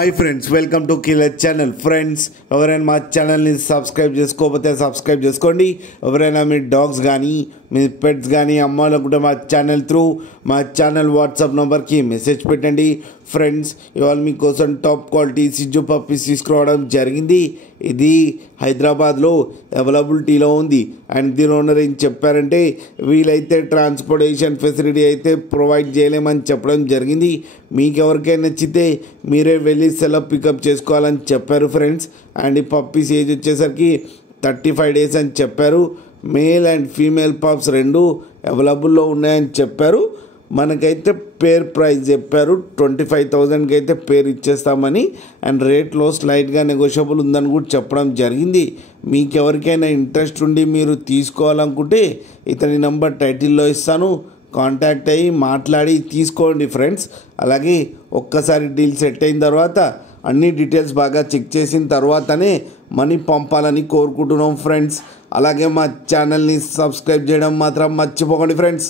Hi friends, welcome to killer channel. Friends, ఎవరైనా మా ఛానల్ని సబ్స్క్రైబ్ చేసుకోకపోతే సబ్స్క్రైబ్ చేసుకోండి. ఎవరైనా మీ డాగ్స్ కానీ మీ పెట్స్ కానీ అమ్మాలనుకుంటే మా ఛానల్ త్రూ మా ఛానల్ వాట్సాప్ నెంబర్కి మెసేజ్ పెట్టండి. ఫ్రెండ్స్, ఇవాళ మీకోసం టాప్ క్వాలిటీ సిజ్జు పప్పీస్ తీసుకురావడం జరిగింది. ఇది హైదరాబాద్లో అవైలబిలిటీలో ఉంది. అండ్ దీని ఓనర్ ఏం చెప్పారంటే, వీలైతే ట్రాన్స్పోర్టేషన్ ఫెసిలిటీ అయితే ప్రొవైడ్ చేయలేమని చెప్పడం జరిగింది. మీకు ఎవరికైనా నచ్చితే మీరే వెళ్ళి సెలవు పికప్ చేసుకోవాలని చెప్పారు ఫ్రెండ్స్. అండ్ ఈ పప్పీస్ ఏజ్ వచ్చేసరికి 35 days అని చెప్పారు. మేల్ అండ్ ఫీమేల్ పప్స్ రెండు అవైలబుల్లో ఉన్నాయని చెప్పారు. మనకైతే పేర్ ప్రైస్ చెప్పారు 25,000కి అయితే పేర్ ఇచ్చేస్తామని. అండ్ రేట్లో స్లైట్గా నెగోషియబుల్ ఉందని కూడా చెప్పడం జరిగింది. మీకు ఎవరికైనా ఇంట్రెస్ట్ ఉండి మీరు తీసుకోవాలనుకుంటే ఇతని నెంబర్ టైటిల్లో ఇస్తాను, కాంటాక్ట్ అయ్యి మాట్లాడి తీసుకోండి ఫ్రెండ్స్. అలాగే ఒక్కసారి డీల్ సెట్ అయిన తర్వాత అన్ని డీటెయిల్స్ బాగా చెక్ చేసిన తర్వాతనే మనీ పంపాలని కోరుకుంటున్నాం ఫ్రెండ్స్. అలాగే మా ఛానల్ని సబ్స్క్రైబ్ చేయడం మాత్రం మర్చిపోకండి ఫ్రెండ్స్.